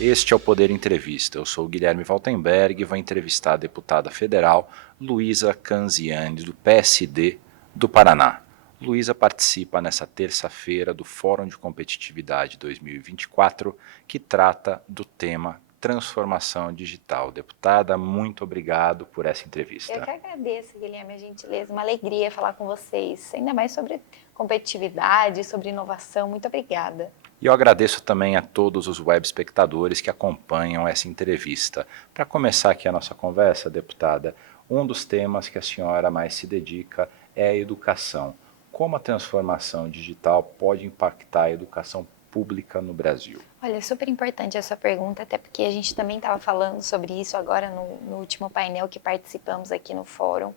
Este é o Poder Entrevista. Eu sou o Guilherme Valtenberg e vou entrevistar a deputada federal Luísa Canziani, do PSD do Paraná. Luísa participa nessa terça-feira do Fórum de Competitividade 2024, que trata do tema transformação digital. Deputada, muito obrigado por essa Eu entrevista. que agradeço, Guilherme, a gentileza, uma alegria falar com vocês, ainda mais sobre competitividade, sobre inovação. Muito obrigada. E eu agradeço também a todos os web espectadores que acompanham essa entrevista. Para começar aqui a nossa conversa, deputada, um dos temas que a senhora mais se dedica é a educação. Como a transformação digital pode impactar a educação pública no Brasil? Olha, é super importante essa pergunta, até porque a gente também estava falando sobre isso agora no último painel que participamos aqui no fórum.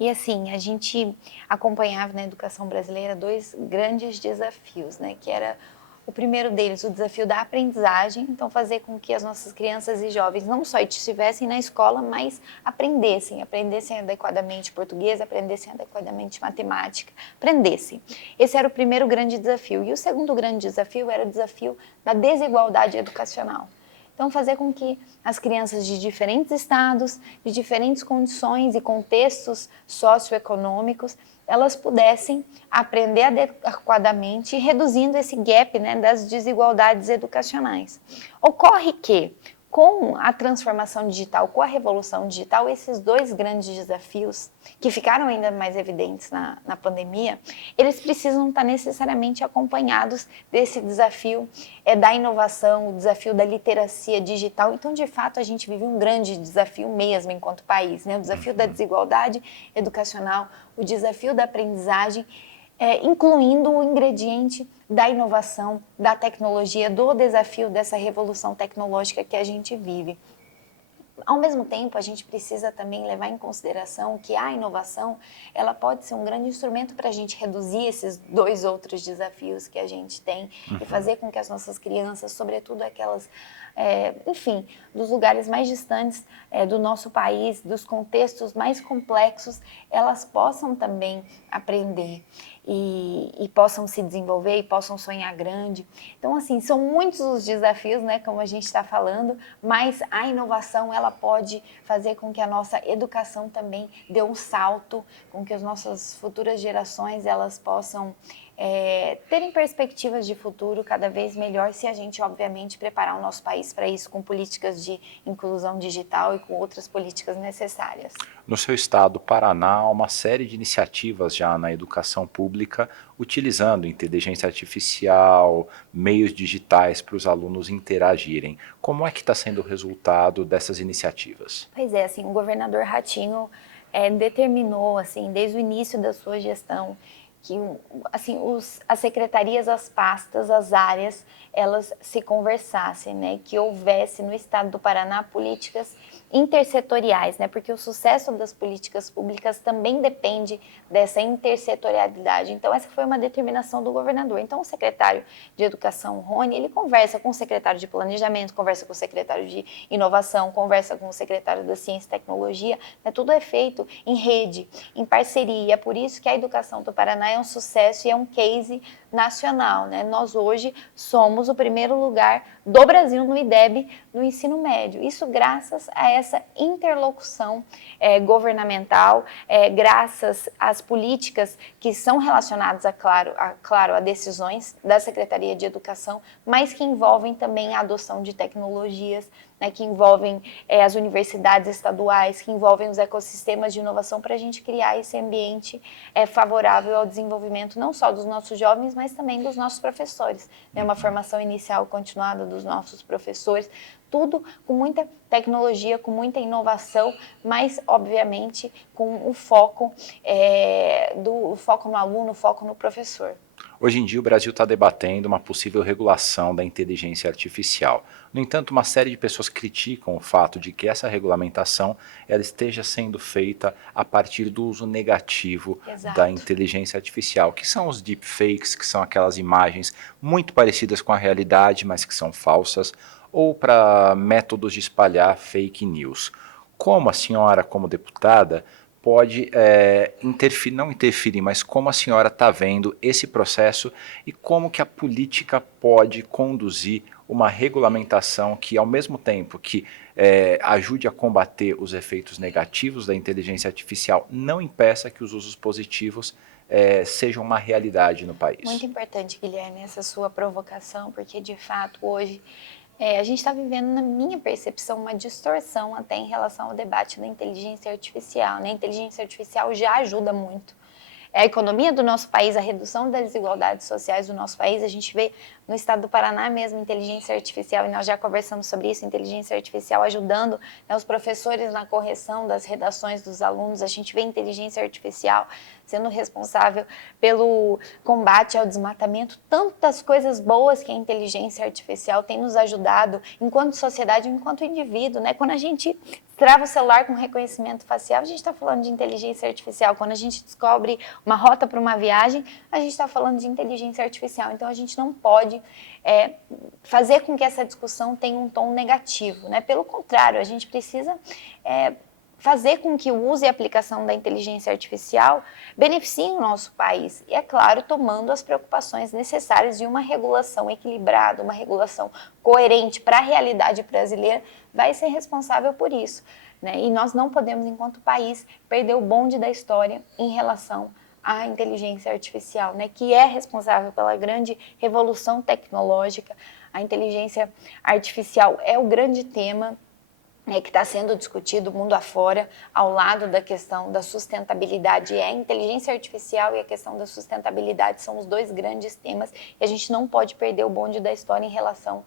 E assim, a gente acompanhava na educação brasileira dois grandes desafios, né? Que era o primeiro deles, o desafio da aprendizagem, então fazer com que as nossas crianças e jovens não só estivessem na escola, mas aprendessem adequadamente português, aprendessem adequadamente matemática, aprendessem. Esse era o primeiro grande desafio. E o segundo grande desafio era o desafio da desigualdade educacional. Então, fazer com que as crianças de diferentes estados, de diferentes condições e contextos socioeconômicos, elas pudessem aprender adequadamente, reduzindo esse gap, né, das desigualdades educacionais. Ocorre que, com a transformação digital, com a revolução digital, esses dois grandes desafios, que ficaram ainda mais evidentes na pandemia, eles precisam estar necessariamente acompanhados desse desafio da inovação, o desafio da literacia digital. Então, de fato, a gente vive um grande desafio mesmo enquanto país, né? O desafio da desigualdade educacional, o desafio da aprendizagem, incluindo o ingrediente da inovação, da tecnologia, do desafio dessa revolução tecnológica que a gente vive. Ao mesmo tempo, a gente precisa também levar em consideração que a inovação, ela pode ser um grande instrumento para a gente reduzir esses dois outros desafios que a gente tem e fazer com que as nossas crianças, sobretudo aquelas, enfim, dos lugares mais distantes do nosso país, dos contextos mais complexos, elas possam também aprender e possam se desenvolver e possam sonhar grande. Então, assim, são muitos os desafios, né, como a gente está falando, mas a inovação, ela pode fazer com que a nossa educação também dê um salto, com que as nossas futuras gerações, elas possam terem perspectivas de futuro cada vez melhor se a gente, obviamente, preparar o nosso país para isso com políticas de inclusão digital e com outras políticas necessárias. No seu estado, Paraná, há uma série de iniciativas já na educação pública, utilizando inteligência artificial, meios digitais para os alunos interagirem. Como é que está sendo o resultado dessas iniciativas? Pois é, assim, o governador Ratinho determinou, assim, desde o início da sua gestão, que assim, as secretarias, as pastas, as áreas, elas se conversassem, né? Que houvesse no estado do Paraná políticas intersetoriais, né? Porque o sucesso das políticas públicas também depende dessa intersetorialidade. Então, essa foi uma determinação do governador. Então, o secretário de Educação, Rony, ele conversa com o secretário de Planejamento, conversa com o secretário de Inovação, conversa com o secretário da Ciência e Tecnologia, né? Tudo é feito em rede, em parceria. É por isso que a educação do Paraná é um sucesso e é um case nacional, né? Nós hoje somos o primeiro lugar do Brasil no IDEB no ensino médio. Isso graças a essa interlocução governamental, graças às políticas que são relacionadas, claro, a decisões da Secretaria de Educação, mas que envolvem também a adoção de tecnologias, né, que envolvem as universidades estaduais, que envolvem os ecossistemas de inovação para a gente criar esse ambiente favorável ao desenvolvimento não só dos nossos jovens, mas também dos nossos professores. Né, uma formação inicial continuada dos nossos professores, tudo com muita tecnologia, com muita inovação, mas, obviamente, com o foco, o foco no aluno, o foco no professor. Hoje em dia o Brasil está debatendo uma possível regulação da inteligência artificial. No entanto, uma série de pessoas criticam o fato de que essa regulamentação ela esteja sendo feita a partir do uso negativo da Exato. inteligência artificial, que são os deepfakes, que são aquelas imagens muito parecidas com a realidade, mas que são falsas, ou para métodos de espalhar fake news. Como a senhora, como deputada, pode não interferir, mas como a senhora está vendo esse processo e como que a política pode conduzir uma regulamentação que, ao mesmo tempo que ajude a combater os efeitos negativos da inteligência artificial, não impeça que os usos positivos sejam uma realidade no país? Muito importante, Guilherme, essa sua provocação, porque de fato hoje a gente está vivendo, na minha percepção, uma distorção até em relação ao debate da inteligência artificial, né? A inteligência artificial já ajuda muito a economia do nosso país, a redução das desigualdades sociais do nosso país. A gente vê no estado do Paraná mesmo inteligência artificial, e nós já conversamos sobre isso, inteligência artificial ajudando, né, os professores na correção das redações dos alunos. A gente vê inteligência artificial sendo responsável pelo combate ao desmatamento, tantas coisas boas que a inteligência artificial tem nos ajudado enquanto sociedade, enquanto indivíduo, né? Quando a gente trava o celular com reconhecimento facial, a gente está falando de inteligência artificial. Quando a gente descobre uma rota para uma viagem, a gente está falando de inteligência artificial. Então, a gente não pode fazer com que essa discussão tenha um tom negativo, né? Pelo contrário, a gente precisa fazer com que o uso e a aplicação da inteligência artificial beneficiem o nosso país. E, é claro, tomando as preocupações necessárias de uma regulação equilibrada, uma regulação coerente para a realidade brasileira, vai ser responsável por isso, né? E nós não podemos, enquanto país, perder o bonde da história em relação à inteligência artificial, né? Que é responsável pela grande revolução tecnológica. A inteligência artificial é o grande tema que está sendo discutido mundo afora, ao lado da questão da sustentabilidade. A inteligência artificial e a questão da sustentabilidade são os dois grandes temas, e a gente não pode perder o bonde da história em relação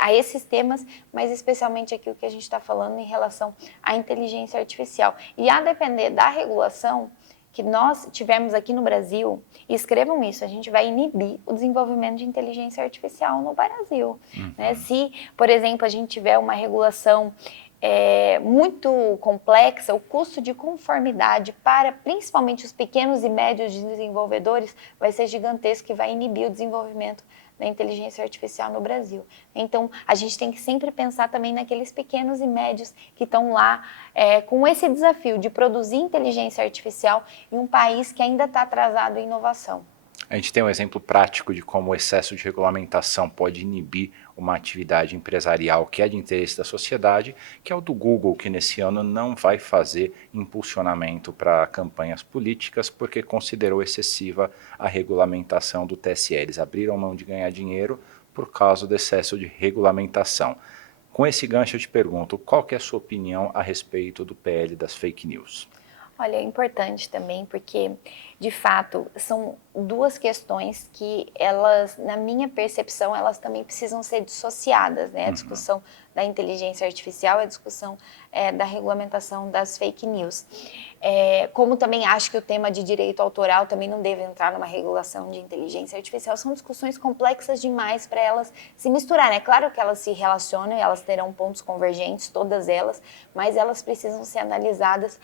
a esses temas, mas especialmente aqui o que a gente está falando em relação à inteligência artificial. E a depender da regulação que nós tivemos aqui no Brasil, e escrevam isso, a gente vai inibir o desenvolvimento de inteligência artificial no Brasil. Né? Se, por exemplo, a gente tiver uma regulação muito complexa, o custo de conformidade para principalmente os pequenos e médios desenvolvedores vai ser gigantesco, e vai inibir o desenvolvimento da inteligência artificial no Brasil. Então, a gente tem que sempre pensar também naqueles pequenos e médios que estão lá com esse desafio de produzir inteligência artificial em um país que ainda está atrasado em inovação. A gente tem um exemplo prático de como o excesso de regulamentação pode inibir uma atividade empresarial que é de interesse da sociedade, que é o do Google, que nesse ano não vai fazer impulsionamento para campanhas políticas porque considerou excessiva a regulamentação do TSE. Eles abriram mão de ganhar dinheiro por causa do excesso de regulamentação. Com esse gancho eu te pergunto, qual que é a sua opinião a respeito do PL das fake news? Olha, é importante também porque, de fato, são duas questões que elas, na minha percepção, elas também precisam ser dissociadas, né? A discussão da inteligência artificial, a discussão da regulamentação das fake news. Como também acho que o tema de direito autoral também não deve entrar numa regulação de inteligência artificial, são discussões complexas demais para elas se misturarem. É claro que elas se relacionam e elas terão pontos convergentes, todas elas, mas elas precisam ser analisadas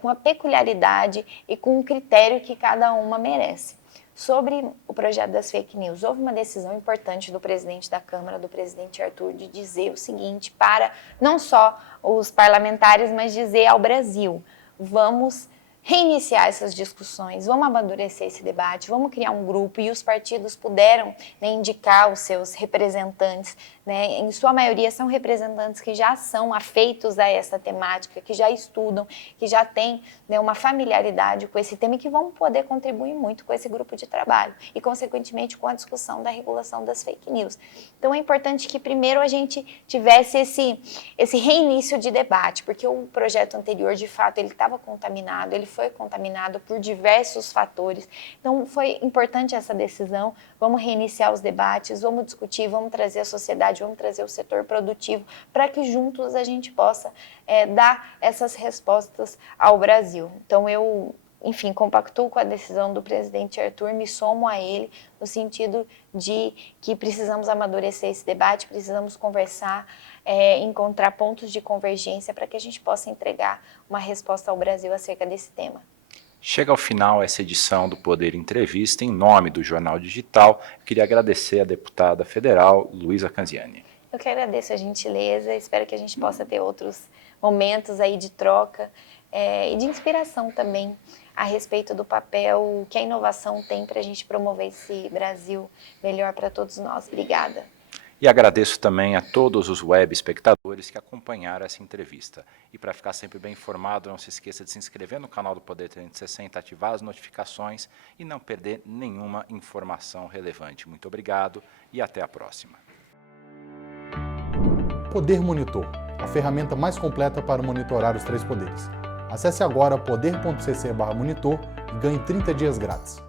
com a peculiaridade e com o critério que cada uma merece. Sobre o projeto das fake news, houve uma decisão importante do presidente da Câmara, do presidente Arthur, de dizer o seguinte para não só os parlamentares, mas dizer ao Brasil: vamos reiniciar essas discussões, vamos amadurecer esse debate, vamos criar um grupo, e os partidos puderam, né, indicar os seus representantes, né, em sua maioria são representantes que já são afeitos a essa temática, que já estudam, que já têm, né, uma familiaridade com esse tema e que vão poder contribuir muito com esse grupo de trabalho e, consequentemente, com a discussão da regulação das fake news. Então, é importante que primeiro a gente tivesse esse reinício de debate, porque o projeto anterior, de fato, ele estava contaminado, ele foi contaminado por diversos fatores. Então, foi importante essa decisão. Vamos reiniciar os debates, vamos discutir, vamos trazer a sociedade, vamos trazer o setor produtivo, para que juntos a gente possa dar essas respostas ao Brasil. Então, eu, enfim, compactuo com a decisão do presidente Arthur, me somo a ele no sentido de que precisamos amadurecer esse debate, precisamos conversar, encontrar pontos de convergência para que a gente possa entregar uma resposta ao Brasil acerca desse tema. Chega ao final essa edição do Poder Entrevista. Em nome do Jornal Digital, eu queria agradecer a deputada federal Luísa Canziani. Eu que agradeço a gentileza, espero que a gente possa ter outros momentos aí de troca e de inspiração também a respeito do papel que a inovação tem para a gente promover esse Brasil melhor para todos nós. Obrigada. E agradeço também a todos os web espectadores que acompanharam essa entrevista. E para ficar sempre bem informado, não se esqueça de se inscrever no canal do Poder 360, ativar as notificações e não perder nenhuma informação relevante. Muito obrigado e até a próxima. Poder Monitor, a ferramenta mais completa para monitorar os 3 poderes. Acesse agora poder.cc/monitor e ganhe 30 dias grátis.